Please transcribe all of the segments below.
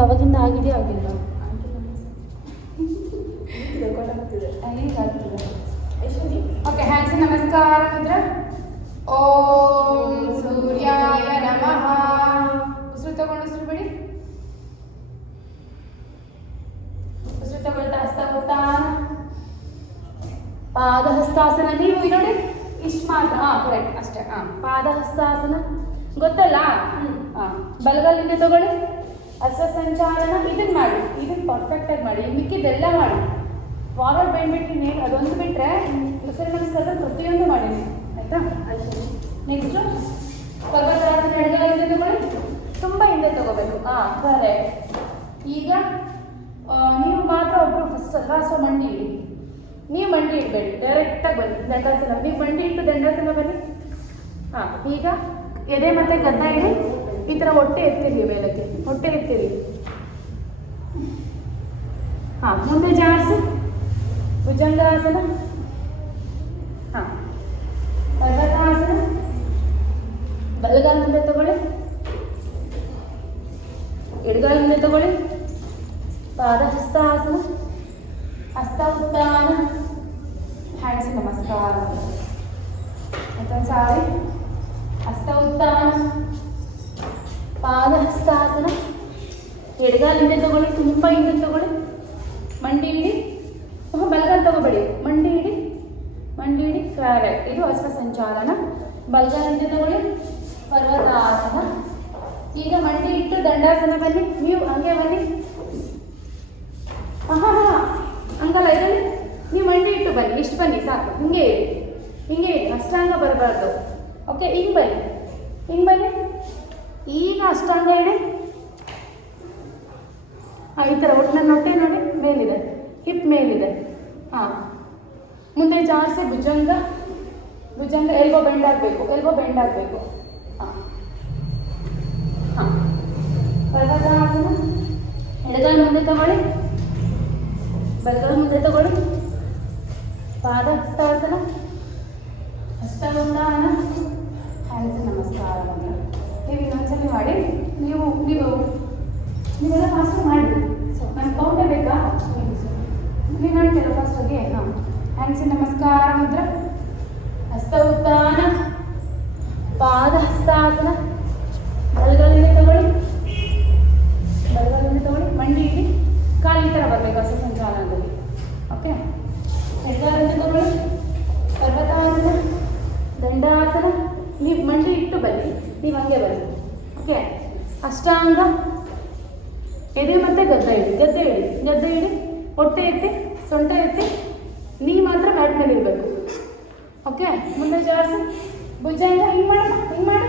ಅವಾಗಿಂದ ಆಗಿದೆಯಾ ಆಗಿಲ್ಲ ಓಕೆ ಹ್ಯಾಂಡ್ಸ್ ನಮಸ್ಕಾರ ಮುದ್ರ. ಓಂ ಸೂರ್ಯಾಯ ನಮಃ. ಉಸಿರು ತಗೊಂಡು ಉಸಿರು ಬಿಡಿ. ಉಸಿರು ತಗೊಳ್ತಾ ಹಸ್ತ ಉತ್ತಾನ ಪಾದಹಸ್ತಾಸನ. ನೀವು ನೋಡಿ ಇಷ್ಟು ಮಾತ್ರ. ಕರೆಕ್ಟ್ ಅಷ್ಟೇ. ಪಾದಹಸ್ತಾಸನ ಗೊತ್ತಲ್ಲ. ಬಲಗಲ್ಲಿಂದ ತಗೊಳ್ಳಿ. ಹಸ್ತ ಸಂಚಾಲನ ಇದನ್ನ ಮಾಡಿ, ಇದನ್ನ ಪರ್ಫೆಕ್ಟಾಗಿ ಮಾಡಿ. ಮಿಕ್ಕಿದೆಲ್ಲ ಮಾಡಿ. ಫಾರ್ವರ್ಡ್ ಬೆಂಡ್ ಬಿಟ್ಟು ನೀನು ಅದೊಂದು ಬಿಟ್ಟರೆ ಸೂರ್ಯ ನಮಸ್ಕಾರದ ಪ್ರತಿಯೊಂದು ಮಾಡಿ ನೀವು, ಆಯಿತಾ? ನೆಕ್ಸ್ಟು ಪರ್ವತಾಸನ. ಎಡಗಲ್ಲಿಂದ ತಗೊಳ್ಳಿ. ತುಂಬ ಹಿಂದೆ ತಗೋಬೇಕು. ಕರೆಕ್ಟ್. ಈಗ ನೀವು ಮಾತ್ರ ಒಬ್ಬರು ಫಸ್ಟ್ ಅಲ್ವಾ, ಸೊ ಮಂಡಿ ಇಡಿ. ನೀವು ಮಂಡಿ ಇಡಬೇಡಿ, ಡೈರೆಕ್ಟಾಗಿ ಬನ್ನಿ ದಂಡಾಸನ. ನೀವು ಮಂಡಿ ಇಟ್ಟು ದಂಡಾಸನ ಬನ್ನಿ. ಈಗ ಎದೆ ಮತ್ತು ಗದ್ದ ಇಡಿ. ಈ ಥರ ಹೊಟ್ಟೆ ಎತ್ತಿರಿ ಮೇಲಕ್ಕೆ, ಹೊಟ್ಟೆ ಎತ್ತಿರಿ. ಮುಂದೆ ಜಾಡಿಸಿ ಭುಜಂಗಾಸನ. ಪರ್ವತಾಸನ. ಬಲಗಾಲ ಮುಂದೆ ತಗೊಳ್ಳಿ, ಎಡಗಾಲ ಮುಂದೆ ತಗೊಳ್ಳಿ. ಪಾದಹಸ್ತಾಸನ. ಹಸ್ತ ಉತ್ತಾನ. ಹ್ಯಾಂಡ್ಸ್ ನಮಸ್ಕಾರ. ಮತ್ತೊಂದು ಸಾರಿ ಹಸ್ತ ಉತ್ತಾನ, ಪಾದಹಸ್ತಾಸನ. ಎಡಗಾಲ ಹಿಂದೆ ತಗೊಳ್ಳಿ, ತುಂಬ ಹಿಂದೆ ತಗೊಳ್ಳಿ. ಮಂಡಿ ಇಡಿ. ಬಲಗಾಲ ತಗೋಬೇಡಿ, ಮಂಡಿ ಇಡಿ, ಮಂಡಿ ಇಡಿ. ಕರೆಕ್ಟ್. ಇದು ಹಸ್ತ ಸಂಚಾಲನ. ಬಲಗಾಲ ಹಿಂದೆ ತಗೊಳ್ಳಿ. ಪರ್ವತಾಸನ. ಈಗ ಮಂಡಿ ಇಟ್ಟು ದಂಡಾಸನ ಬನ್ನಿ. ನೀವು ಹಂಗೆ ಬನ್ನಿ. ಹಂಗಲ್ಲ, ಇದರಲ್ಲಿ ನೀವು ಮಂಡಿ ಇಟ್ಟು ಬನ್ನಿ. ಇಷ್ಟು ಬನ್ನಿ ಸಾಕು. ಹಿಂಗೆ ಇಡಿ, ಹಿಂಗೆ ಇಡಿ. ಅಷ್ಟಾಂಗ ಬರಬಾರ್ದು. ಓಕೆ, ಹಿಂಗೆ ಬನ್ನಿ, ಹಿಂಗೆ ಬನ್ನಿ. ಈಗ ಅಷ್ಟಾಂಗ ಇಡಿ. ಈ ಥರ ನನ್ನ ಹೊಟ್ಟೆ ನೋಡಿ ಮೇಲಿದೆ, ಹಿಪ್ ಮೇಲಿದೆ. ಮುಂದೆ ಜಾಡಿಸಿ ಭುಜಂಗ. ಭುಜಂಗ ಎಲ್ಬೋ ಬೆಂಡ್ ಆಗಬೇಕು, ಎಲ್ಬೋ ಬೆಂಡ್ ಆಗಬೇಕು. ಪರ್ವತಾಸನ. ಎಡಗಾಲ ಮುಂದೆ ತಗೊಳ್ಳಿ, ಬಲಗಾಲ ಮುಂದೆ ತಗೊಳ್ಳಿ. ಪಾದಹಸ್ತಾಸನ. ಹಸ್ತ ಉತ್ತಾನ. ಹ್ಯಾಂಡ್ಸ್ ನಮಸ್ಕಾರ. ನೀವು ಇನ್ನೊಂದ್ಸಲಿ ಮಾಡಿ. ನೀವೆಲ್ಲ ಫಾಸ್ಟ್ ಮಾಡಿ. ನಾನು ಕೌಂಟೇ ಬೇಕಾ? ನೀವು ಮಾಡ್ತೀರ ಫಾಸ್ಟಾಗಿ. ಹ್ಯಾಂಡ್ಸ್ ನಮಸ್ಕಾರ ಮುದ್ರ. ಹಸ್ತ ಉತ್ತಾನ, ಪಾದಹಸ್ತಾಸನ. ಬಲಗಾಲಿಂದ ತಗೊಳ್ಳಿ, ಬಲಗಾಲಿಂದ ತಗೊಳ್ಳಿ. ಮಂಡಿ ಇಡಿ. ಕಾಲು ಈ ಥರ ಬರಬೇಕು ಹಸ್ತ ಸಂಚಾಲನದಲ್ಲಿ. ಓಕೆ, ಎಡಗಾಲಿಂದ ತಗೊಳ್ಳಿ. ಪರ್ವತಾಸನ. ದಂಡಾಸನ. ನೀವು ಮಂಡಿ ಇಟ್ಟು ಬನ್ನಿ, ನೀವು ಹಂಗೆ ಬನ್ನಿ. ಓಕೆ, ಅಷ್ಟಾಂಗ. ಎದೆ ಮತ್ತು ಗದ್ದೆ ಇಡಿ, ಗದ್ದೆ ಇಡಿ, ಗದ್ದೆ ಇಡಿ. ಹೊಟ್ಟೆ ಎತ್ತಿ, ಸೊಂಟ ಎತ್ತಿ. ನೀ ಮಾತ್ರ ಮ್ಯಾಟ್ ಮೇಲೆ ಇರಬೇಕು. ಓಕೆ, ಮುಂದೆ ಜಾಸ್ತಿ ಭುಜಂಗ. ಹಿಂಗೆ ಮಾಡ, ಹಿಂಗೆ ಮಾಡಿ.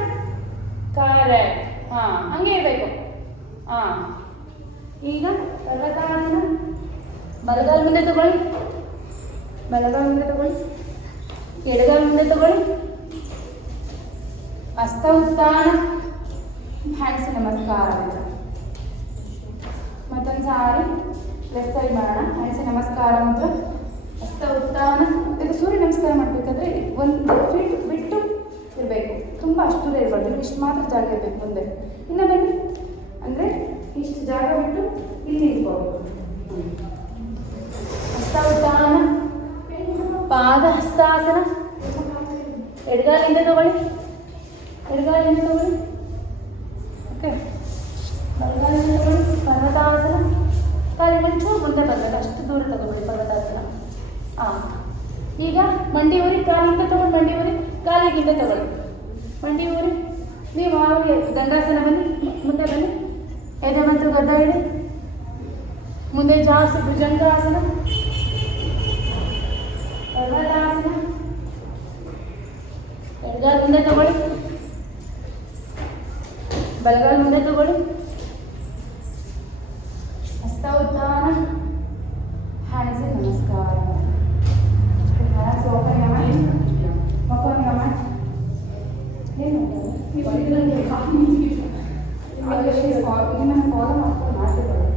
ಕರೆಕ್ಟ್. ಹಂಗೆ ಇರಬೇಕು. ಈಗ ಪರ್ವತಾಸನ. ಬಲಗಾಲ ಮುಂದೆ ತಗೊಳ್ಳಿ, ಬಲಗಾಲ ಮುಂದೆ ತಗೊಳ್ಳಿ. ಎಡಗಾಲ ಮುಂದೆ ತಗೊಳ್ಳಿ. ಹಸ್ತ ಉತ್ತಾನ. ಹ್ಯಾಂಡ್ಸ್ ನಮಸ್ಕಾರ. ಮತ್ತೊಂದು ಸಾರಿ ಲೆಫ್ಟ್ ಸೈಡ್ ಮಾಡೋಣ. ಹ್ಯಾಂಡ್ಸ್ ನಮಸ್ಕಾರ ಮಾತ್ರ. ಹಸ್ತ ಉತ್ತಾನ. ಇದು ಸೂರ್ಯ ನಮಸ್ಕಾರ ಮಾಡಬೇಕಾದ್ರೆ 1 ಫೀಟ್ ಬಿಟ್ಟು ಇರಬೇಕು. ತುಂಬ ಅಷ್ಟು ದೂರ ಇರಬಾರ್ದು. ಇಷ್ಟು ಮಾತ್ರ ಜಾಗ ಇರಬೇಕು ಮುಂದೆ. ಇನ್ನು ಬನ್ನಿ, ಅಂದರೆ ಇಷ್ಟು ಜಾಗ ಬಿಟ್ಟು ಇಲ್ಲಿ ಇರ್ಬೋದು. ಹಸ್ತ ಉತ್ತಾನ, ಪಾದಹಸ್ತಾಸನ. ಎಡಗಾಲಿಂದ ತಗೊಳ್ಳಿ, ಎಡಗಾಲಿಂದ ತಗೊಳ್ಳಿ. ಓಕೆ, ಬಲಗಾಲಿಂದ ತಗೊಳ್ಳಿ. ಪರ್ವತಾಸನ. ಕಾಲಿ ಒಂಚೂರು ಮುಂದೆ ಬರಬೇಕು, ಅಷ್ಟು ದೂರ ತಗೊಳ್ಳಿ ಪರ್ವತಾಸನ. ಈಗ ಮಂಡಿ ಊರಿ. ಕಾಲಿಂದ ತಗೊಂಡು ಮಂಡಿ ಊರಿ, ಕಾಲಿಗಿಂದ ತಗೊಳ್ಳಿ. ಮಂಡಿ ಊರಿ. ನೀವು ಆವಾಗ ದಂಡಾಸನ ಬನ್ನಿ, ಮುಂದೆ ಬನ್ನಿ. ಎದೆ ಮತ್ತು ಗದ್ದ ಇಡಿ. ಮುಂದೆ ಜಾಸ್ತಿ ಭುಜಂಗಾಸನ. ಪರ್ವತಾಸನ. ಎಡಗಾಲ ಮುಂದೆ ತಗೊಳ್ಳಿ, ಬಲಗಾಲ ಮುಂದೆ ತಗೊಳ್ಳಿ. ಹಸ್ತ ಉತ್ತಾನ. ಹ್ಯಾಂಡ್ಸ್ ನಮಸ್ಕಾರ. ಹ್ಯಾಂಡ್ಸ್ ಓಪನ್ ಮಾಡಿ, ಓಪನ್ ಮಾಡಿ. ಏನು ನಿಮ್ಮನ್ನು ಫಾಲೋ ಮಾಡ್ಕೊಂಡು ಮಾಡ್ತಿದ್ದಾರೆ.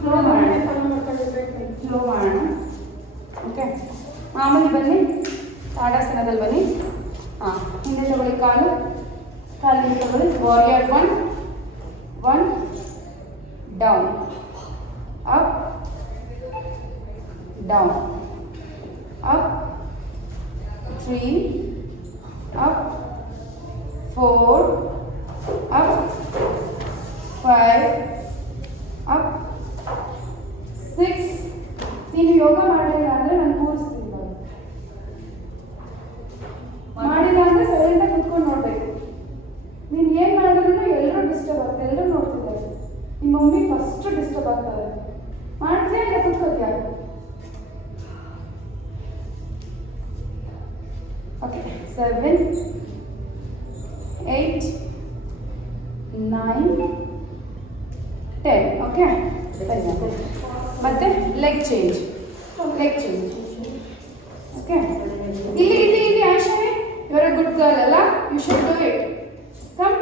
ಸ್ಲೋ ಮಾಡೋಣ, ಸ್ಲೋ ಮಾಡೋಣ. ಓಕೆ, ಮಾಮೂಲಿ ಬನ್ನಿ. ತಾಡಾಸನದಲ್ಲಿ ಬನ್ನಿ. ಹಿಂದೆ ತಗೊಳ್ಳಿ ಕಾಲು. ತಗೊಳ್ಳಿ. Warrior 1 1 down up down up 3 up 4 up 5 up 6. ನೀನು ಯೋಗ ಮಾಡಿಲ್ಲ ಅಂದರೆ ನಾನು ಕೂರಿಸ್ತೀನಿ. ಮಾಡಿಲ್ಲ ಅಂದರೆ ಸೈಲೆಂಟಾಗಿ ಕುತ್ಕೊಂಡು ನೋಡಬೇಕು. ನೀನು ಏನು ಮಾಡಿದ್ರು ಎಲ್ಲರೂ ಡಿಸ್ಟರ್ಬ್ ಆಗ್ತಾರೆ, ಎಲ್ಲರೂ ನೋಡ್ತಿದ್ದಾರೆ. ನಿಮ್ಮ ಮಮ್ಮಿ ಫಸ್ಟ್ ಡಿಸ್ಟರ್ಬ್ ಆಗ್ತಾರೆ. ಮಾಡ್ತೀಯಾ ಇಲ್ಲ ಕುತ್ಕೋತೀಯಾ? ಓಕೆ 7 8 9 10. ಓಕೆ ಮತ್ತೆ ಲೆಗ್ ಚೇಂಜ್ ಓಕೆ. ಇಲ್ಲಿ ಆಶಾನೆ ಇವರ ಗುಡ್ ಗರ್ಲ್ ಅಲ್ಲ, you should do it. Come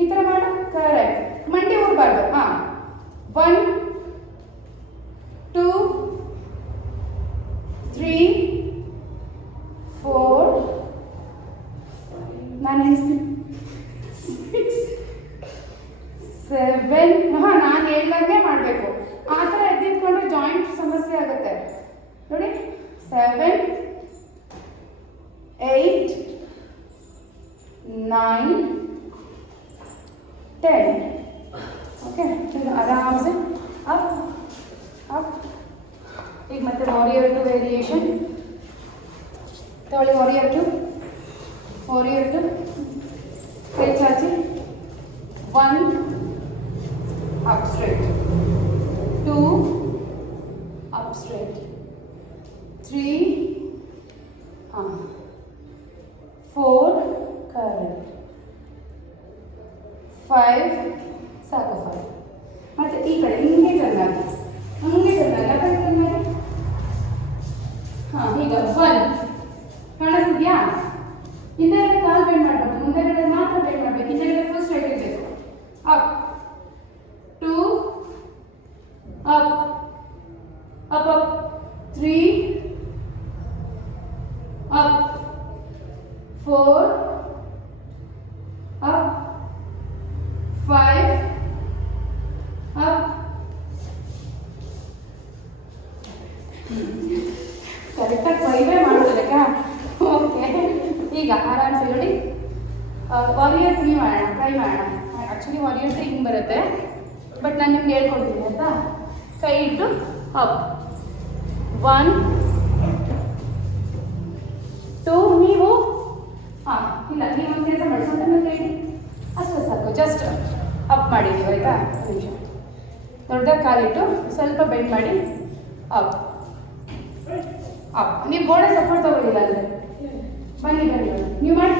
ಈ ಥರ ಮಾಡು. ಕರೆಕ್ಟ್. ಮಂಡಿ ಊರಬಾರ್ದು. ಹಾಂ 1 2 3 4 ನಾನು ಎಣಿಸ್ತೀನಿ 6 7. ಹಾಂ ನಾನು ಹೇಳ್ದಂಗೆ ಮಾಡಬೇಕು. ಆ ಥರ ಎದ್ದಿಟ್ಕೊಂಡ್ರೆ ಜಾಯಿಂಟ್ ಸಮಸ್ಯೆ ಆಗುತ್ತೆ ನೋಡಿ. 7 8 9 10. ಓಕೆ ಆರಾಮ್ಸೆ ಅಪ್ ಅಪ್. ಈಗ ಮತ್ತೆ ವಾರಿಯರ್ 2 ವೇರಿಯೇಷನ್ ತಗೊಳ್ಳಿ. ವಾರಿಯರ್ 2 ಕೈ ಚಾಚಿ 1 up straight 2 up straight 3 4 correct 5 ಸಾಕು 5. ಮತ್ತೆ ಈ ಕಡೆ ಹಿಂಗೆ ಟರ್ನ್ ಆಗಿ ಹಾಂ ಈಗ 1 ಕಾಣಿಸ್ತಿದ್ಯಾ? ಹಿಂದೆಗಡೆ ಕಾಲು ಬೆಂಡ್ ಮಾಡಬೇಕು, ಮುಂದೆಗಡೆ ಮಾತ್ರ ಬೆಂಡ್ ಮಾಡಬೇಕು. ಹಿಂದೆಗಡೆ ಫುಲ್ ಸ್ಟ್ರೈಟ್ ಇರಬೇಕು. Up 2 up up up 3 up 4 up 5 up. ಕರೆಕ್ಟಾಗಿ ಫೈವೇ ಮಾಡೋದಕ್ಕ. ಓಕೆ ಈಗ ಆರಾಮ್ಸೆ ನೋಡಿ. ವಾರಿಯರ್ 3 ಮಾಡೋಣ, ಟ್ರೈ ಮಾಡೋಣ. ಆ್ಯಕ್ಚುಲಿ ವಾರಿಯರ್ 3 ಹಿಂಗೆ ಬರುತ್ತೆ, ಬಟ್ ನಾನು ನಿಮ್ಗೆ ಹೇಳ್ಕೊಡ್ತೀನಿ ಆಯಿತಾ. ಕೈ ಇಟ್ಟು ಅಪ್ 1 2. ನೀವು ಹಾಂ ಇಲ್ಲ, ನೀವು ಒಂದು ಕೆಲಸ ಮಾಡಿ, ಸೊಂಟ ಮೇಲೆ ಕೈ ಇಡಿ, ಅಷ್ಟು ಸಾಕು. ಜಸ್ಟ್ ಅಪ್ ಮಾಡಿ ನೀವು ಆಯಿತಾ. ನಿಮಿಷ ದೊಡ್ಡದಾಗಿ ಕಾಲಿಟ್ಟು ಸ್ವಲ್ಪ ಬೆಂಡ್ ಮಾಡಿ ಅಪ್ ಅಪ್. ನೀವು ಗೋಡೆ ಸಪೋರ್ಟ್ ತಗೊಳ್ಳಿಲ್ಲ ಅಂದರೆ ಬನ್ನಿ ನೀವು ಮಾಡಿ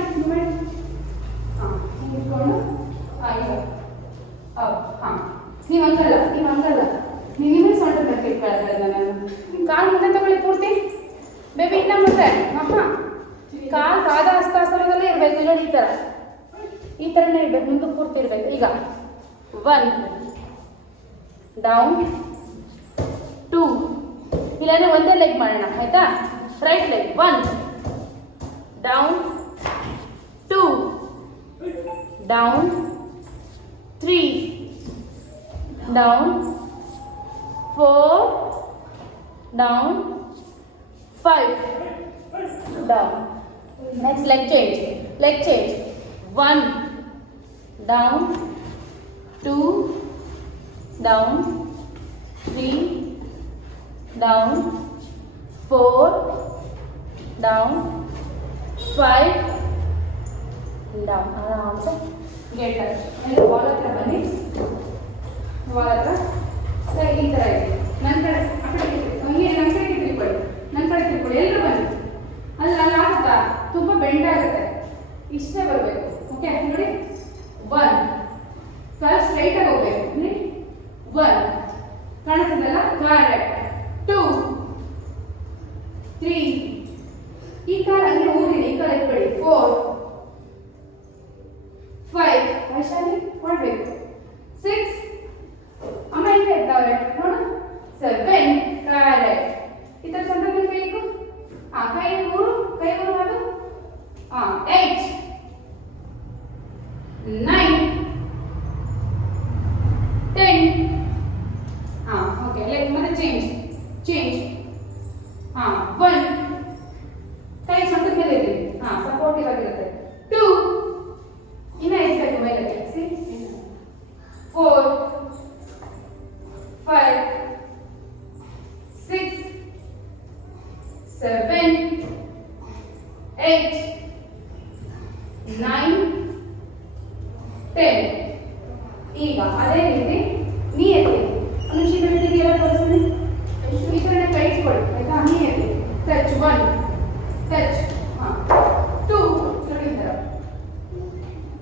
ಹಾಂ ಇಟ್ಕೊಂಡು ಈಗ ಅಪ್. ಹಾಂ ನೀವು ಹಂಗಲ್ಲ ನೀವು ಇನ್ನೂ ಸೊಂಟ ಮೇಲೆ ಇಟ್ಕೊಳ್ತಾ ಇದ್ದ ನಾನು. ಕಾಲು ಮುಂದೆ ತಗೊಳ್ಳಿ ಪೂರ್ತಿ ಬೇಬಿ. ಇನ್ನ ಮುಂದೆ ಹಾಂ ಕಾಲು ಪಾದ ಹಸ್ತಾಸನದಲ್ಲೇ ಇರಬೇಕು. ನೋಡಿ ಈ ಥರನೇ ಇರಬೇಕು, ಮುಂದಕ್ಕೆ ಪೂರ್ತಿ ಇರಬೇಕು. ಈಗ 1 ಡೌನ್ 2. ಇಲ್ಲಾಂದರೆ ಒಂದೇ ಲೆಗ್ ಮಾಡೋಣ ಆಯಿತಾ. Right leg 1 down 2 down 3 down 4 down 5 down. Next leg change 1 down 2 down 3 down 4 down 5 down. ಆರಾಮ್ಸೆ ಗೇಟ್ ಎಲ್ಲ ವಾಲ್ ಹತ್ರ ಬನ್ನಿ. ವಾಲ್ ಹತ್ರ ಸರಿ ಈ ಥರ ಇದೆ. ನನ್ನ ಕಡೆ ಆ ಕಡೆ ಹಂಗೆ ನನ್ನ ಕಡೆ ತಿರ್ಕೊಳ್ಳಿ, ಎಲ್ಲರೂ ಬನ್ನಿ. ಅಲ್ಲಿ ಆಗುತ್ತಾ ತುಂಬ ಬೆಂಡ್ ಆಗುತ್ತೆ, ಇಷ್ಟೇ ಬರಬೇಕು. ಓಕೆ ನೋಡಿ 1 ಫಸ್ಟ್ ಸ್ಟ್ರೈಟಾಗಿ ಹೋಗ್ಬೇಕು. ನೋಡಿ 1 ಕಾಣಿಸ್ತದಲ್ಲ, ಕರೆಕ್ಟ್ 2 3. ಈ ಕಾಲು ಹಂಗೆ ಊರಿಡಿ, ಈ ಕಾಲು ಎತ್ಕೊಳ್ಳಿ 4 5. ವೈಶಾಲಿ ಮಾಡಬೇಕು 6. ಅಮ್ಮ ಹಿಂಗೆ ಎತ್ತವ್ರೆ ನೋಡು 7. ಕರೆಕ್ಟ್. ಈ ಥರ ಸೊಂಟ ಮೇಲೆ ಕೈ ಇಕ್ಕು. ಹಾಂ ಕೈ ಊರು ಅದು. ಹಾಂ 8 9 10 ಹಾಂ ಓಕೆ ಲೆಗ್ ಮತ್ತೆ ಚೇಂಜ್ ಹಾಂ 1 ಕೈ ಸೊಂಟದ ಮೇಲೆ ಇರಲಿ ಹಾಂ ಸಪೋರ್ಟಿವ್ ಆಗಿರುತ್ತೆ 2 ಇನ್ನ ಎಷ್ಟಬೇಕು ಮೇಲಕ್ಕೆ 4 5 6 7 8 9 10 ಈಗ ಅದೇ ರೀತಿ ನೀ ಎತ್ತಿ ಅನುಷಿ ಬೆಳೆದಿದೆಯಲ್ಲ ತೋರಿಸ್ತೀನಿ ಈ ಕಡೆ ಕೈ ಇಟ್ಕೊಳ್ಳಿ ಆಯ್ತಾ ನೀ ಎತ್ತಿ ಟಚ್ 1 ಟಚ್ ಹಾಂ 2 ನೋಡಿ ಈ ಥರ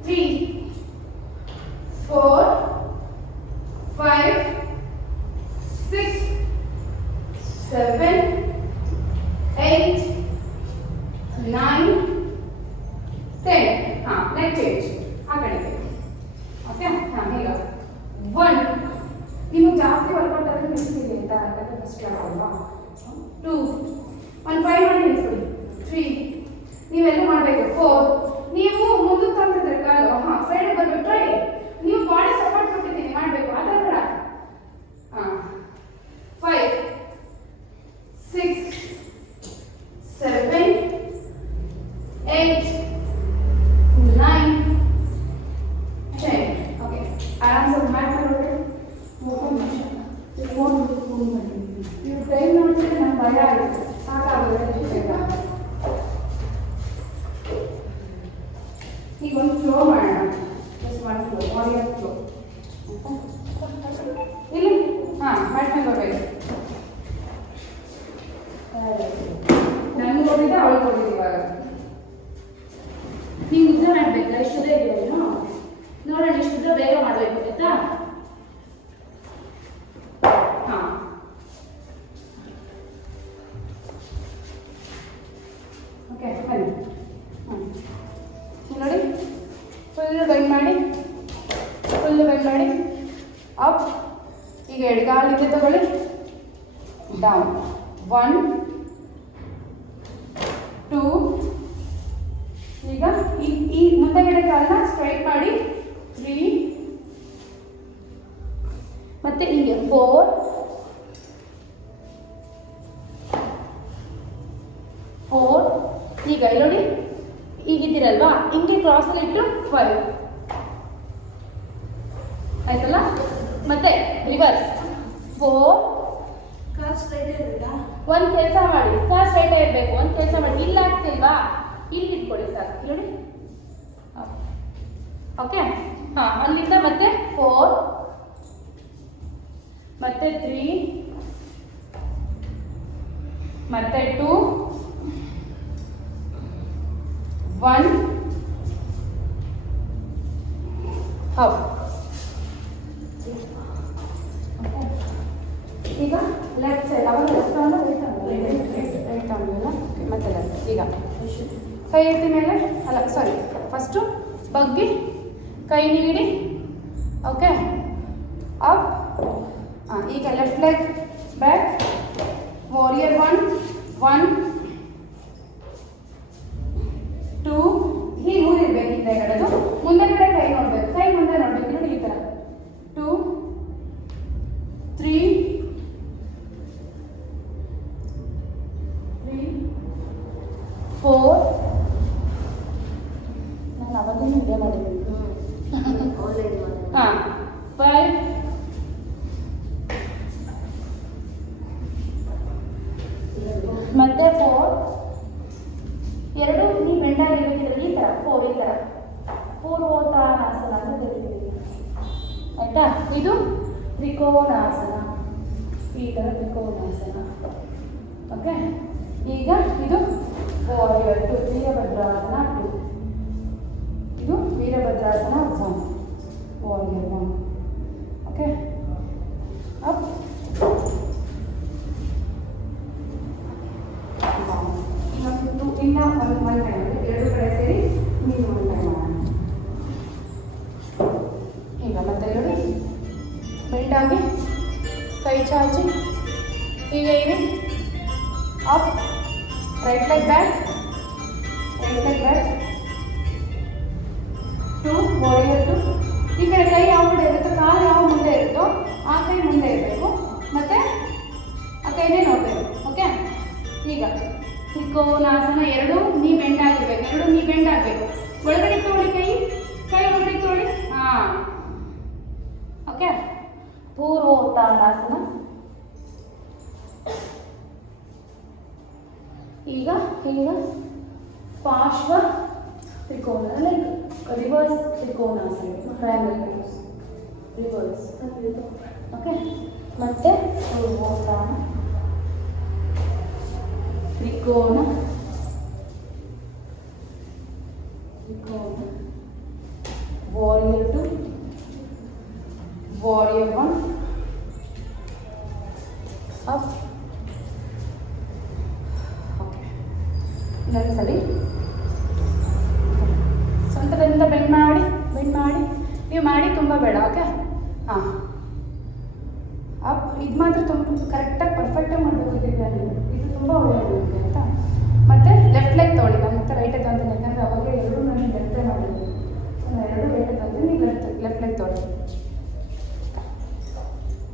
3 4 5 6 7 8 9 10 ಹಾಂ ಲೆಗ್ ಚೇಂಜ್ ಆ ಕಡೆಗೆ ಓಕೆ ಹಾಂ ಈಗ 1 ನಿಮಗೆ ಜಾಸ್ತಿ ವರ್ಕೌಟ್ ಆದರೆ ನಿಲ್ಲಿಸ್ತೀವಿ ಅಂತ ಯಾಕಂದರೆ ಫಸ್ಟ್ ಕ್ಲಾಸ್ ಅಲ್ವಾ 2 1 5 ಮಾಡಿ ನಿಲ್ಲಿಸ್ಬಿಡಿ 3 ನೀವೆಲ್ಲ ಮಾಡಬೇಕು 4 ನೀವು ಮುಂದಕ್ಕೆ ತಗೊಂಡಿದ್ರೆ ಕಾಲು ಹಾಂ ಸೈಡಿಗೆ ಬರಬೇಕು ಟ್ರೈ ನೀವು ಬಾಡಿ ಸಪೋರ್ಟ್ ಕೊಟ್ಟಿದ್ದೀನಿ ಮಾಡಬೇಕು ಅದರ ಬೇಡ ಹಾಂ 5 6 7 8 9 10 ಓಕೆ ಆರಾಮ್ಸೆ ಮ್ಯಾಟ್ ಮಾಡಿ ನೀವು ಟೈಮ್ ನೋಡಿದ್ರೆ ನಂಗೆ ಭಯ ಆಗುತ್ತೆ ಸಾಕಾಗುತ್ತೆ ಈಗ ಒಂದು ಫ್ಲೋ ಮಾಡೋಣ ಜಸ್ಟ್ ಒಂದು ಫ್ಲೋ ವಾರಿಯರ್ ಫ್ಲೋ ಇಲ್ಲಿ ಹಾಂ ಮ್ಯಾಟ್ ಮೇಲೆ ಬರಬೇಕು ನನಗೆ ಹೋಗಿದ್ದೆ ಅವಳಿಗೆ ಹೋಗಿದ್ದು ಇವಾಗ ನೀವು ಉದ್ದ ಮಾಡಬೇಕಾ ಇಷ್ಟುದ ಇದೆಯಾ ನೀನು ನೋಡೋಣ ಇಷ್ಟುದ ಬೇಗ ಮಾಡಬೇಕು ಆಯ್ತಾ ಹಾಂ ಓಕೆ ಬನ್ನಿ ಹಾಂ ನೋಡಿ ಫುಲ್ ಬೆಂಡ್ ಮಾಡಿ ಅಪ್ ಈಗ ಎಡಗಾಲಿಗೆ ತಗೊಳ್ಳಿ ಡೌನ್ 1 2 ಈಗ ಈ ಮುಂದಗಡೆ ಕಾಲನ್ನ ಸ್ಟ್ರೈಟ್ ಮಾಡಿ 3 ಮತ್ತೆ ಹೀಗೆ 4 ಈಗ ಇಲ್ಲಿ ನೋಡಿ ಈಗಿದ್ದೀರಲ್ವಾ ಹಿಂಗೆ ಕ್ರಾಸಲ್ಲಿ ಇಟ್ಟು 5 ಆಯ್ತಲ್ಲ ಮತ್ತೆ ರಿವರ್ಸ್ 4 ಒಂದು ಕೆಲಸ ಮಾಡಿ ಕಾಲು ಸ್ಟ್ರೈಟ್ ಇರಬೇಕು ಒಂದು ಕೆಲಸ ಮಾಡಿ ಇಲ್ಲ ಆಗ್ತಿಲ್ವಾ ಇಲ್ಲಿ ಇಟ್ಕೊಳ್ಳಿ ಸಾಕು ನೋಡಿ ಓಕೆ ಹಾಂ ಅಲ್ಲಿಂದ ಮತ್ತೆ 4 ಮತ್ತೆ 3 ಮತ್ತೆ 2 1 ಹೌದು ಈಗ ಲೆಫ್ಟ್ ಸೈಡ್ ಅವಾಗ ಲೆಫ್ಟ್ ಆನ್ ರೈಟ್ ಆನ್ ಮತ್ತೆ ಲೆಫ್ಟ್ ಈಗ ಕೈ ಎತ್ತಿ ಮೇಲೆ ಅಲ್ಲ ಸಾರಿ ಫಸ್ಟು ಬಗ್ಗಿ ಕೈ ನೀಡಿ ಓಕೆ ಅಪ್ ಹಾಂ ಈಗ ಲೆಫ್ಟ್ ಲೆಗ್ ಬ್ಯಾಕ್ ವಾರಿಯರ್ 1 2 ಹೀಗೆ ಊರಿರ್ಬೇಕು ಈ ಕಡೆಗಡೆದು ಮುಂದೆಗಡೆ ಕೈ ನೋಡ್ಬೇಕು ಕೈ ಮುಂದೆ ನೋಡ್ಬೇಕು ನೋಡಿ ಈ ಥರ 2 3 4 ನಾನು ಅವಾಗಲೇ ಇದೇ ಮಾಡಿದ್ದೀನಿ ಹಾಂ 5 ಮತ್ತೆ 4 ಎರಡು ನೀವು ಬೆಂಡಾಗಿರ್ಬೇಕಿದ್ರೆ ಈ ಥರ 4 ಈ ಥರ ಪೂರ್ವೋತ್ತಾನಾಸನ ಅಂತ ಕರಿತೀವಿ ಆಯಿತಾ ಇದು ತ್ರಿಕೋನಾಸನ ಈ ಥರ ತ್ರಿಕೋನಾಸನ ಓಕೆ ಈಗ ಇದು ವಾರಿಯರ್ 2 ವೀರಭದ್ರಾಸನ 2 ಇದು ವೀರಭದ್ರಾಸನ 1 ವಾರಿಯರ್ 1 ಓಕೆ ಅಪ್ ಇನ್ನ ಒಂದು ಟೈಮ್ ಎರಡು ಕಡೆ ಸೇರಿ ನೀವು ಒಂದು ಟೈಮ್ ಮಾಡೋಣ ಈಗ ಮತ್ತೆ ನೋಡಿ ಬೆಂಡಾಗಿ ಕೈ ಚಾಚಿ ಹೀಗೆ ಇರಿ up right leg back 2 warrior 2. ಈ ಕಡೆ ಕೈ ಯಾವ ಕಡೆ ಇರುತ್ತೋ, ಕಾಲು ಯಾವ ಮುಂದೆ ಇರುತ್ತೋ ಆ ಕೈ ಮುಂದೆ ಇರಬೇಕು, ಮತ್ತು ಆ ಕೈನೇ ನೋಡಬೇಕು. ಓಕೆ, ಈಗ ತ್ರಿಕೋನಾಸನ. ಎರಡೂ ನೀ ಬೆಂಡ್ ಆಗಿರ್ಬೇಕು, ಎರಡೂ ನೀ ಬೆಂಡ್ ಆಗಬೇಕು. ಒಳಗಡೆ ತೊಗೊಳ್ಳಿ, ಕೈ ಒಳಗಡೆ ತೊಗೊಳ್ಳಿ. ಹಾಂ, ಓಕೆ. ಪೂರ್ವೋತ್ತಾನಾಸನ. ಈಗ ಪಾರ್ಶ್ವ ತ್ರಿಕೋನ, ಲೈಕ್ ರಿವರ್ಸ್ ತ್ರಿಕೋನಾಸನ, ಟ್ರಯಾಂಗಲ್ ಪೋಸ್, ರಿವರ್ಸ್. ಓಕೆ, ಮತ್ತೆ ಪೂರ್ವೋತ್ತಾನ, ತ್ರಿಕೋನ, ವಾರಿಯರ್ 2, ವಾರಿಯರ್ 1, ಅಪ್. ಇನ್ನೊಂದ್ಸಲಿ ಸ್ವಂತದಿಂದ ಬೆಂಡ್ ಮಾಡಿ ನೀವು ಮಾಡಿ ತುಂಬ ಬೇಡ. ಓಕೆ, ಹಾಂ, ಅಪ್. ಇದು ಮಾತ್ರ ತುಂಬ ಕರೆಕ್ಟಾಗಿ ಪರ್ಫೆಕ್ಟಾಗಿ ಮಾಡಬೇಕು. ಇದು ತುಂಬ ಒಳ್ಳೆಯದು ಆಯಿತಾ. ಮತ್ತು ಲೆಫ್ಟ್ ಲೆಗ್ ತೊಗೊಳ್ಳಿ. ನಾನು ಮತ್ತೆ ರೈಟೇ ತೊಗೊತೀನಿ, ಯಾಕಂದರೆ ಅವಾಗ ಎರಡೂ ನಾನು ಲೆಫ್ಟೇ ಮಾಡಿದ್ದೀನಿ. ಸೊ ನಾನು ಎರಡು ರೈಟೇ ತೊಗೊತೀನಿ, ನೀವು ಲೆಫ್ಟ್ ಲೆಗ್ ತೊಗೊಳ್ಳಿ.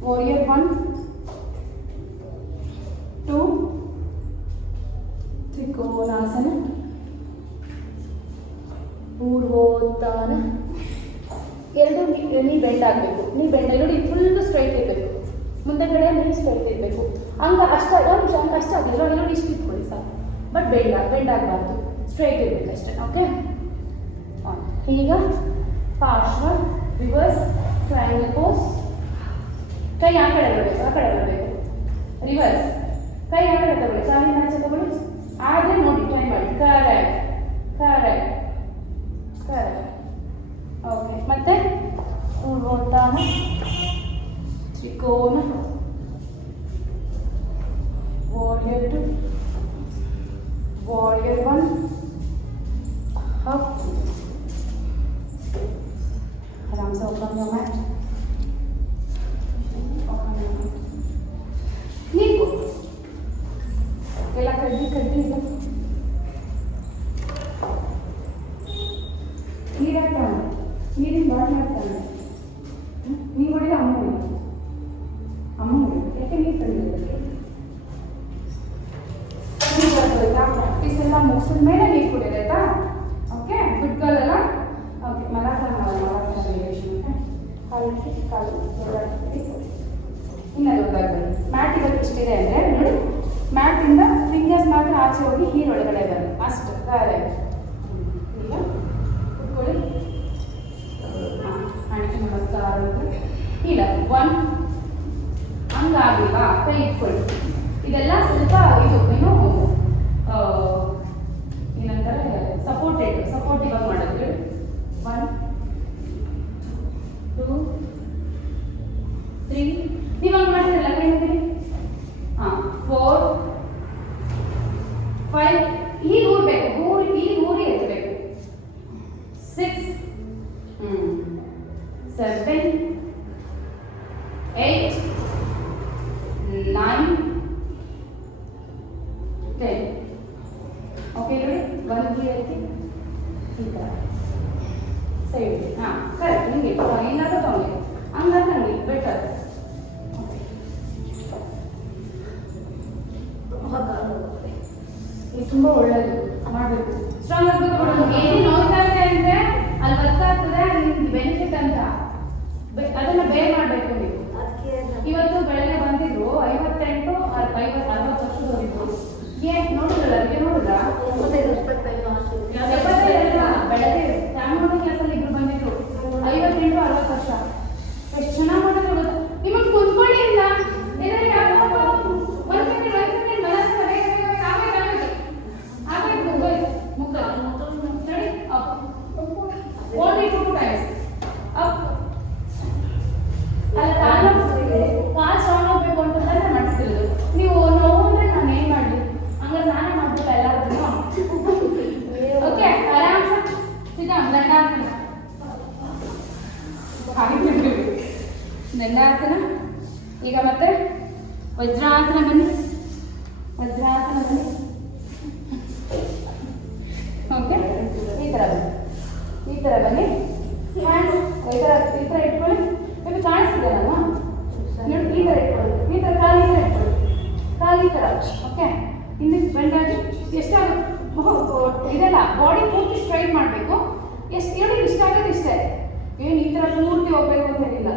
ವಾರಿಯರ್ 1, 2, ತ್ರಿಕೋನಾಸನ, ಪೂರ್ವೋತ್ತಾನ. ಎರಡು ನೀ ಬೆಂಡ್ ಆಗಬೇಕು, ಎರಡು ಫುಲ್ಲು ಸ್ಟ್ರೈಟ್ ಇರಬೇಕು, ಮುಂದೆಗಡೆ ನೀ ಸ್ಟ್ರೈಟ್ ಇರಬೇಕು. ಹಂಗೆ ಅಷ್ಟ ಆಗಿಲ್ಲ, ಎರಡು ಇಷ್ಟು ಇಟ್ಕೊಳ್ಳಿ ಸಾಕು. ಬಟ್ ಬೆಂಡ್ ಆಗಬಾರ್ದು, ಸ್ಟ್ರೈಟ್ ಇರಬೇಕು ಅಷ್ಟೇ. ಓಕೆ, ಈಗ ಪಾರ್ಶ್ವ ರಿವರ್ಸ್ ಟ್ರಯಾಂಗಲ್ ಪೋಸ್. ಕೈ ಆ ಕಡೆ ಬರಬೇಕು, ರಿವರ್ಸ್. ಕೈ ಆ ಕಡೆ ತಗೊಳ್ಳಿ, ಕಾಲಿನ ಆಚೆ ತಗೊಳ್ಳಿ. ಆದರೆ ನೋಡಿ, ಟ್ರೈ ಮಾಡಿ. ಕರೆಕ್ಟ್. ಓಕೆ, ಮತ್ತೆ ಪೂರ್ವೋತ್ತಾನ, ತ್ರಿಕೋನ, ವಾರಿಯರ್ 2, ವಾರಿಯರ್ 1, ಅಪ್. आराम से ओपन योर मैट. नीको ಎಲ್ಲ ಕಡ್ಡಿ ಇಲ್ಲ. ನೀರಿನ ಬಾಟ್ಲಿ ಹಾಕ್ತಾನೆ. ನೀವು ಹೊಡಿದ ಅಮ್ಮ ಹೊಡಿ, ಯಾಕೆ ನೀರು ತಂದಿಲ್ಲ. ಪ್ರಾಕ್ಟೀಸ್ ಎಲ್ಲ ಮುಗಿಸಿದ ಮೇಲೆ ನೀರು ಕುಡಿಯೋದು ಆಯ್ತಾ. ಓಕೆ, ಗುಡ್ ಗರ್ಲ್ ಅಲ್ಲ. ಓಕೆ, ಮಲಾಸನ ವೇರಿಯೇಷನ್. ಕಾಲು ಇನ್ನು ದೊಡ್ಡದಾಗಿ ಮ್ಯಾಟ್ ಇವತ್ತು ಇಷ್ಟಿದೆ ಅಂದರೆ ನೋಡಿ, ಮ್ಯಾಟಿಂದ ಫಿಂಗರ್ಸ್ ಮಾತ್ರ ಆಚೆ ಹೋಗಿ ನೀರೊಳಗಡೆ ಬರೋದು ಅಷ್ಟು. ಕರೆಕ್ಟ್. ಈಗ ಕುತ್ಕೊಳ್ಳಿ. ಹಾಂ, ಹಣೆ ನಮಸ್ಕಾರ. ಇಲ್ಲ 1 ಹಂಗಾಗಿಲ್ಲ, ಕೈ ಇಟ್ಕೊಳ್ಳಿ. ಇದೆಲ್ಲ ಸ್ವಲ್ಪ ಇದು ಏನು ಏನಂತಾರೆ, ಸಪೋರ್ಟಿವ್ ಆಗಿ ಮಾಡೋದು. 1, 2, 3. ನೀವಾಗ ಮಾಡ್ತಿರಲ್ಲ ಕೈ ಹೋಗಿ. ಹಾಂ, 4, 5. ಈಗ ಊರಬೇಕು, ಊರಿ ಎತ್ತಬೇಕು. 6, 7, 8, 9, 10. ಓಕೆ ನೋಡಿ, 1 ಕೀ ಎತ್ತಿ ಈ ಥರ ಸೈಡ್. ಹಾಂ, ಕರೆಕ್ಟ್. ನಿಮಗೆ ಏನಾದರೂ ತಗೊಳ್ಳಿ, ಹಂಗಾದ್ರೆ ನನಗೆ ಬೆಟರ್. ಇದು ತುಂಬ ಒಳ್ಳೆಯದು, ಮಾಡಬೇಕು. ಸ್ಟ್ರಾಂಗ್ ಆಗಬೇಕು. ಏನು ನೋಡ್ತಾ ಇದೆ ಅಂದರೆ ಅಲ್ಲಿ ವರ್ಕ್ ಆಗ್ತದೆ, ನಿಮ್ಗೆ ಬೆನಿಫಿಟ್ ಅಂತ ಅದನ್ನು ಬೇರೆ ಮಾಡಬೇಕು ನೀವು. ಇವತ್ತು ಬೆಳಗ್ಗೆ ಬಂದಿದ್ರು 58, 60 ವರ್ಷದವರಿದ್ರು. ನೋಡಿದ್ರಲ್ಲ, ಅದಕ್ಕೆ ನೋಡಿದ್ರಾ? 75 ಬೆಳಗ್ಗೆ ಚಾಮುಂಡಿ ಕ್ಲಾಸಲ್ಲಿ ಇಬ್ರು ಬಂದಿದ್ರು. 58, 60 ವರ್ಷ. ಎಷ್ಟು ಚೆನ್ನಾಗಿ ಮಾಡಿದ್ರು ಗೊತ್ತಾ? ನಿಮಗೆ ಕುತ್ಕೊಳ್ಳಿ ಇಲ್ಲ only 2 times up. ಅಲ್ಲ, ಕಾಲು ಸ್ಟ್ರಾಂಗ್ ಆಗಬೇಕು ಅಂತಂದ್ರೆ ಮಾಡಿಸ್ತಿರೋದು. ನೀವು ನೋವು ಅಂದರೆ ನಾನು ಏನು ಮಾಡಲಿ, ಹಂಗಾರೆ ನಾನೇ ಮಾಡ್ಬಿಟ್ಟ ಎಲ್ಲರೂ. ಓಕೆ, ಆರಾಮ್ಸ ದಂಡಾಸನ. ದಂಡಾಸನ. ಈಗ ಮತ್ತೆ ವಜ್ರಾಸನ ಬನ್ನಿ. ಓಕೆ, ಈ ಥರ ಬನ್ನಿ. ಓಕೆ ಹಿಂದಕ್ಕೆ ಬೆಂಡಾಗಿ ಎಷ್ಟಾಗುತ್ತೆ ಇದೆಲ್ಲ ಬಾಡಿ ಪೂರ್ತಿ ಸ್ಟ್ರೈಟ್ ಮಾಡಬೇಕು. ಎಷ್ಟು ಹೇಳಿ ಇಷ್ಟ ಆಗೋದು ಇಷ್ಟೇ, ಏನು ಈ ಥರ ಪೂರ್ತಿ ಹೋಗ್ಬೇಕು ಅಂತ ಏನಿಲ್ಲ,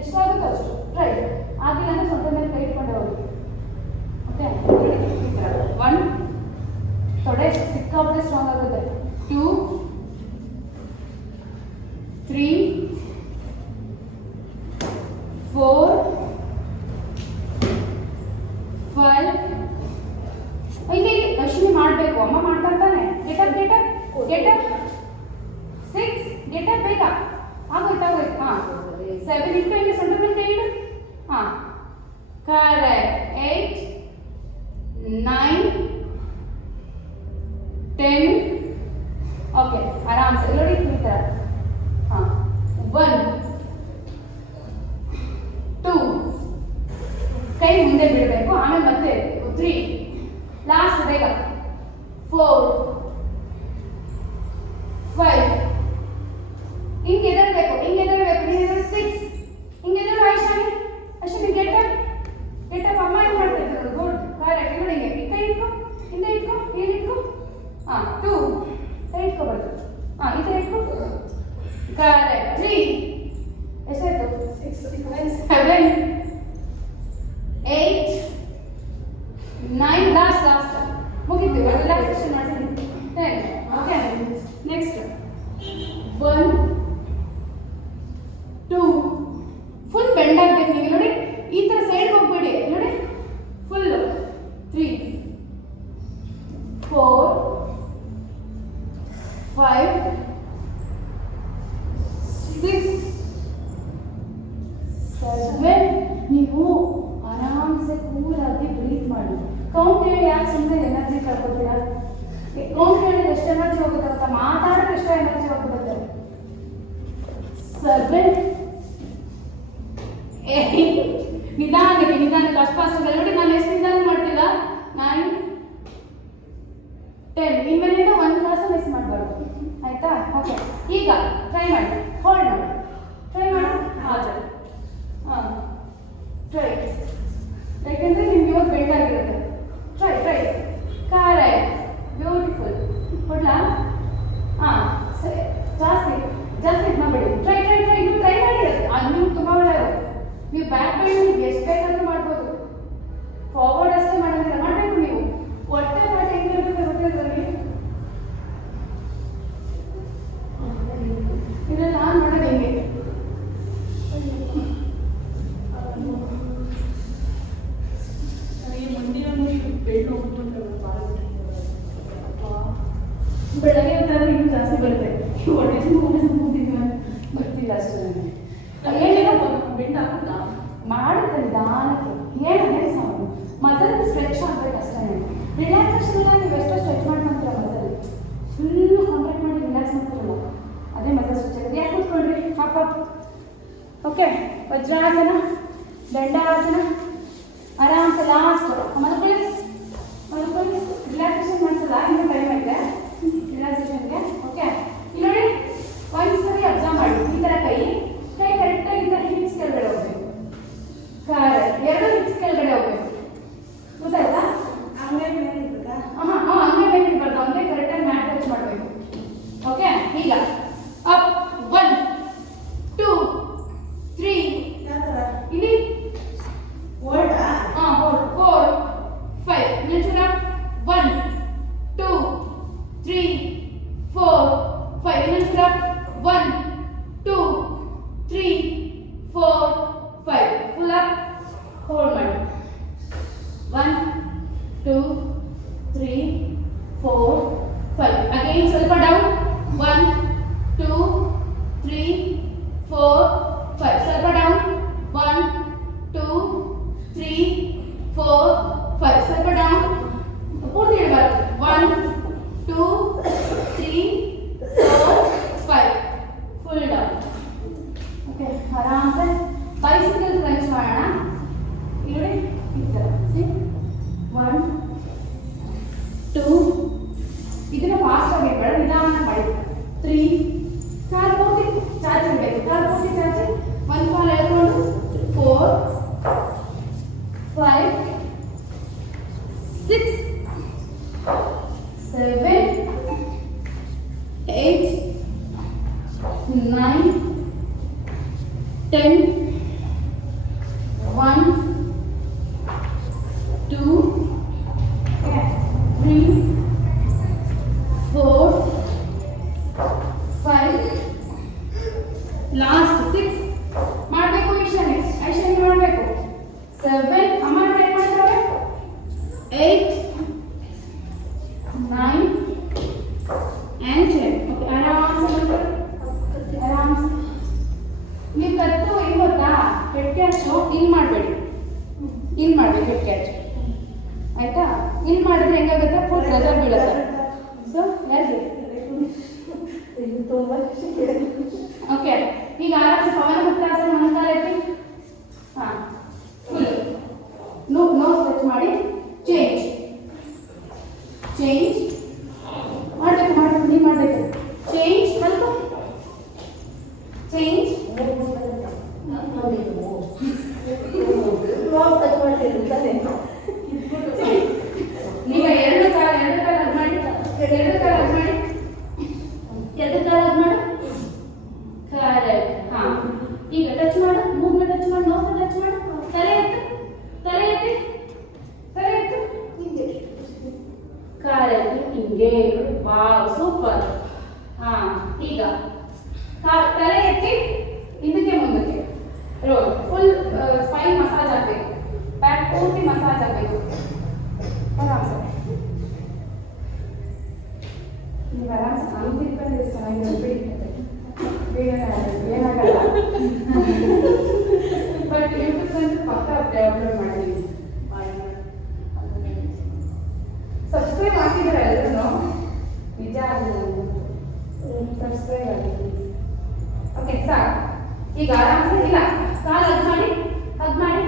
ಎಷ್ಟಾಗುತ್ತೋ ಅಷ್ಟು ರೈಟ್. ಆಗಿಲ್ಲ ಅಂದರೆ ಸ್ವಲ್ಪ ಮೇಲೆ ಕೈ ಇಟ್ಕೊಂಡೆ ಹೋಗಿ. ಓಕೆ ಈ ಥರ 1 ತೊಡೆ ಸಿಕ್ಕಾಪಟ್ಟೆ ಸ್ಟ್ರಾಂಗ್ ಆಗುತ್ತೆ. 2 3 4 5 ಇಲ್ಲಿ ಅಶ್ವಿನಿ ಮಾಡಬೇಕು, ಅಮ್ಮ ಮಾಡ್ತಾ ಇರ್ತಾನೆ. ಗೆಟಪ್ ಗೆಟಪ್ ಗೆಟಪ್ 6 ಗೆಟಪ್ ಬೇಗ ಆಗೋಯ್ತು ಆಗೋಯ್ತು. ಹಾಂ 7 ಇಟ್ಟು ಇಲ್ಲಿ ಸೊಂಟ ಮೇಲೆ ಕೈ ಇಡು. ಹಾಂ ಕರೆಕ್ಟ್. 8 9 10 ಓಕೆ ಆರಾಮ್ಸೆ ನೋಡಿ ಈ ಥರ. ಹಾಂ 1 2 ಕೈ ಮುಂದೆ ಬಿಡಬೇಕು, ಆಮೇಲೆ ಮತ್ತೆ 3 ಲಾಸ್ಟ್ ಬೇಗ 4 5 ಹಿಂಗೆ ಎದರಬೇಕು ಹಿಂಗೆ ಎದರಬೇಕು. ನೀನು 6 ಹಿಂಗೆ ಎದರು ಐಶಾನಿ ಅಶ್ವಿನಿ ಗೆಟಪ್ ಗೆಟಪ್. ಅಮ್ಮ ಏನು ಮಾಡ್ತಿದ್ರು ನೋಡು. Good correct. ನೋಡಿ ಹಿಂಗೆ ಕೈ ಇಟ್ಕೊ, ಹಿಂದೆ ಇಟ್ಕೊ, ಇಲ್ಲಿ ಇಟ್ಕೊ. ಹಾಂ 2 ಕೈ ಇಟ್ಕೊಬಾರ್ದು. ಹಾಂ ಈ ಥರ ಇಟ್ಕೊ. ಕರೆಕ್ಟ್. 3 ಎಷ್ಟಾಯ್ತು? 6 7 8 9 ಲಾಸ್ಟ್ ಮುಗಿತು. ರಿಲ್ಯಾಕ್ಸೇಷನ್ ಮಾಡ್ತೀನಿ. 10 ಓಕೆ ನೆಕ್ಸ್ಟ್ 1 2 ಫುಲ್ ಬೆಂಡ್ ಆಗಬೇಕು ನೀವು ನೋಡಿ. ಈ ಥರ ಸೈಡ್ಗೆ ಹೋಗ್ಬೇಡಿ ನೋಡಿ, ಫುಲ್ 3 4 5 6 7 ನೀವು ಆರಾಮ್ಸೆ ಕೂಲಾಗಿ ಬ್ರೀತ್ ಮಾಡಿ. ಕೌಂಟ್ ಹೇಳಿ ಯಾಕೆ ಸುಮ್ಮನೆ ಎನರ್ಜಿ ಕಳ್ಕೊತೀರಾ? ಕೌಂಟ್ ಹೇಳಿದ್ರೆ ಎಷ್ಟು ಎನರ್ಜಿ ಹೋಗುತ್ತೆ ಅಂತ ಮಾತಾಡಿದ್ರೆ ಎಷ್ಟು ಎನರ್ಜಿ ಹೋಗ್ಬಿಡುತ್ತೆ. 7 8 ನಿಧಾನಕ್ಕೆ ಅಷ್ಟು ಫಾಸ್ಟ್ ನೋಡಿ. ನಾನು ಎಷ್ಟು ನಿಧಾನ ಮಾಡ್ತಿಲ್ಲ. 9 10 ಇನ್ಮೇಲಿಂದ ಒಂದು ಕ್ಲಾಸ್ ಮಿಸ್ ಮಾಡಬಾರ್ದು ಆಯ್ತಾ? ಓಕೆ ಈಗ ಟ್ರೈ ಮಾಡಿ, ಹೋಲ್ಡ್ ಮಾಡಿ, ಟ್ರೈ ಮಾಡು. ಹಾಂ ಟ್ರೈ, ಯಾಕೆಂದರೆ ನಿಮ್ಗೆ ಇವತ್ತು ಬೆಂಡ್ ಆಗಿರುತ್ತೆ. Try correct beautiful. ಕೊಡ್ಲಾ? ಹಾಂ ಸರಿ, ಜಾಸ್ತಿ ಇದು ಮಾಡಬೇಡಿ. ಟ್ರೈ ನೀವು ಟ್ರೈ ಮಾಡಿ. ಅದು ನೀವು ತುಂಬ ಒಳ್ಳೆಯದು. ನೀವು ಬ್ಯಾಕ್ ಬೆಂಡ್ ಎಷ್ಟು ಬೇಕಾದ್ರೂ ಮಾಡ್ಬೋದು, ಫಾರ್ವರ್ಡ್ ಅಷ್ಟೇ ಮಾಡೋದಿಲ್ಲ, ಮಾಡಬೇಕು ನೀವು. ಹೊಟ್ಟೆ ಹೆಂಗೆ ಇರುತ್ತೆ ಗೊತ್ತಿರೋದ್ರಲ್ಲಿ ಇದರಲ್ಲಿ ನಾನು ಮಾಡೋದು ಹೆಂಗೆ ಬೆಳಗ್ಗೆ ಹೊತ್ತಾದ್ರೆ ಇನ್ನೂ ಜಾಸ್ತಿ ಬರುತ್ತೆ. ಹೊಟ್ಟೆ ಗೊತ್ತಿಲ್ಲ ಅಷ್ಟೇ ನನಗೆ. ಏನಿಲ್ಲ ಬೆಂಡ್ ಆಗುತ್ತಾ ಮಾಡುತ್ತೆ ನಿಧಾನಕ್ಕೆ. ಏನೇ ಸೌಂಡ್ ಮಸಲ್ ಸ್ಟ್ರೆಚ್ ಆಗಬೇಕು ಅಷ್ಟೇ. ರಿಲ್ಯಾಕ್ಸೇಷನ್ ಇಲ್ಲ, ನೀವು ಎಷ್ಟೋ ಸ್ಟ್ರೆಚ್ ಮಾಡ್ಕೊಂತೀರ ಮಸಲ್ ಫುಲ್ ಕಾಂಟ್ರಾಕ್ಟ್ ಮಾಡಿ ರಿಲ್ಯಾಕ್ಸ್ ಮಾಡ್ತಿರಲ್ಲ, ಅದೇ ಮಸಲ್ ಸ್ಟ್ರೆಚ್ ಆಗುತ್ತೆ. ಯಾಕೆ ಕೂತ್ಕೊಂಡ್ರಿ ಪಾಪ. ಓಕೆ ವಜ್ರಾಸನ, ದಂಡಾಸನ, ಆರಾಮ್ಸೆ ಲಾಸ್ಟ್ ಮಲ್ಕೊಳ್ಳಿ. ರಿಲ್ಯಾಕ್ಸೇಷನ್ ಮಾಡಿಸಲ್ಲ, ಇನ್ನೂ ಟೈಮ್ ಐತೆ ರಿಲ್ಯಾಕ್ಸೇಷನ್ಗೆ. ಓಕೆ ಇಲ್ಲಿ ನೋಡಿ, ಒಂದ್ಸರಿ ಅಬ್ಸರ್ವ್ ಮಾಡಿ. ಈ ಥರ ಕೈ ಕರೆಕ್ಟಾಗಿ ಈ ಥರ ಹಿಪ್ಸ್ ಕೆಳಗಡೆ ಹೋಗ್ಬೇಕು. ಕರೆಕ್ಟ್. 2 ಹಿಪ್ಸ್ ಕೆಳಗಡೆ ಹೋಗ್ಬೇಕು. ಗೊತ್ತಾಯ್ತಾ? ಅಂಗೈ ಮೇಲೆ ಇರ್ಬಾರ್ದು, ಅಂಗೈ ಕರೆಕ್ಟಾಗಿ ಮ್ಯಾಟ್ ಟಚ್ ಮಾಡಬೇಕು. ಓಕೆ ಈಗ ಅಪ್ 1 2 3 ಇಲ್ಲಿ ಹೋಲ್ಡ್. ಹಾಂ ಹೋಲ್ಡ್ 4 5 ನಿಲ್ಸೋಣ. 1 2 3 4 5 ನಿಲ್ಸೋಣ. 1 2 3 4 5 full up. ಹೋಲ್ಡ್ ಮಾಡಿ. 1 2 3 4 5 ಅಗೈನ್ ಸ್ವಲ್ಪ ಡೌನ್. 1 2 3 4 5 ಸ್ವಲ್ಪ ಡೌನ್. 1 2 3 4 5 ಸ್ವಲ್ಪ ಡೌನ್. ಪೂರ್ತಿ ಇಡಬಾರ್ದು. 1 2 3 4 5 ಫುಲ್ ಡೌನ್. ಓಕೆ ಆರಾಮ್ಸೆ ಬೈಸಿಕಲ್ ಕ್ರಂಚ್ ಮಾಡೋಣ. ಇಲ್ಲಿ ಈ ಥರ 1 2 ಇದನ್ನ ಫಾಸ್ಟ್ ಆಗಿ ಬೇಡ, ನಿಧಾನ ಮಾಡಿ. 3 ಕಾಲು ಪೂರ್ತಿ ಚಾಚಿರ್ಬೇಕು, ಕಾಲು ಪೂರ್ತಿ ಚಾಚಿ ಒಂದು ಕಾಲು ಎಳ್ಕೊಂಡು 4 5 9, 10, 1, 2, 3, 4, 5, ಲಾಸ್ಟ್ 6 ಮಾಡಬೇಕು. ಐಶಾನ್ಯ ಮಾಡಬೇಕು. 7 ಅಮ್ಮ ನೋಡಿ ಏನು ಮಾಡ್ತಾರೆ. 8, 9 and 10. ಓಕೆ, ಆರಾಮ್ಸೆ ನೀವು ಕತ್ತು ಏನು ಗೊತ್ತಾ, ಹೆಡ್ ಕ್ಯಾಚು ಇಲ್ಲಿ ಮಾಡಬೇಡಿ, ಇಲ್ಲಿ ಮಾಡಬೇಕು ಹೆಡ್ ಕ್ಯಾಚ್, ಆಯ್ತಾ? ಇಲ್ಲಿ ಮಾಡಿದ್ರೆ ಹೆಂಗಾಗುತ್ತೆ, ಫುಲ್ ಪ್ರೆಷರ್ ಬೀಳುತ್ತೆ. ಸೊ ಯಾರಿಗೆ ಓಕೆ, ಈಗ ಆರಾಮ್ಸೆ ಪವನ ಮುಕ್ತಾಸನ ಮೊಣಕಾಲ ಎತ್ತಿ. ಹಾಂ, ಫುಲ್ ನೋ ಸ್ಟ್ರೆಚ್ ಮಾಡಿ. ಚೇಂಜ್ ಮಾಡಬೇಕು, ನೀವು ಮಾಡಬೇಕು. ಚೇಂಜ್ ಸ್ವಲ್ಪ ಚೇಂಜ್. ಈಗ ಎರಡು ಕಾಲ ಅದು ಮಾಡಿ, ಎರಡು ಕಾಲ ಅದು ಮಾಡಿ. ಕರೆಕ್ಟ್. ಹಾಂ, ಈಗ ಟಚ್ ಮಾಡು, ಮೂಗ್ನ ಟಚ್ ಮಾಡು, ನೋಸ್ನ ಟಚ್ ಮಾಡು. ತಲೆ ಎತ್ತು. ಕರೆಕ್ಟ್, ಹಿಂಗೆ. Wow, super. ಹಾಂ, ಈಗ ತಲೆ ಎತ್ತಿ ಹಿಂದಕ್ಕೆ ಮುಂದಕ್ಕೆ ರೋಲ್. ಫುಲ್ ಸ್ಪೈನ್ ಮಸಾಜ್ ಆಗಬೇಕು, ಬ್ಯಾಕ್ ಪೂರ್ತಿ ಮಸಾಜ್ ಆಗಬೇಕು. ಆರಾಮ್ಸೆ ನೀವು ಆರಾಮ್ಸೆ ಅಂತಿರ್ಕೊಂಡು ಎಷ್ಟು ಚೆನ್ನಾಗಿ ಏನಾಗಲ್ಲ. ಬಟ್ ಯೂಟ್ಯೂಬ್ ಪಕ್ಕ ಅಪ್ಲೋಡ್ ಮಾಡಿದ್ದೀವಿ. ಸಬ್ಸ್ಕ್ರೈಬ್ ಹಾಕಿದ್ರೆ ಎಲ್ಲರೂ ನಿಜ ಆಗಿಲ್ಲ, ಸಬ್ಸ್ಕ್ರೈಬ್ ಆಗಿದೆ. ಓಕೆ ಸಾಕು. ಈಗ ಆರಾಮ್ಸೆ ಇಲ್ಲ, ಕಾಲು ಹಗ್ ಮಾಡಿ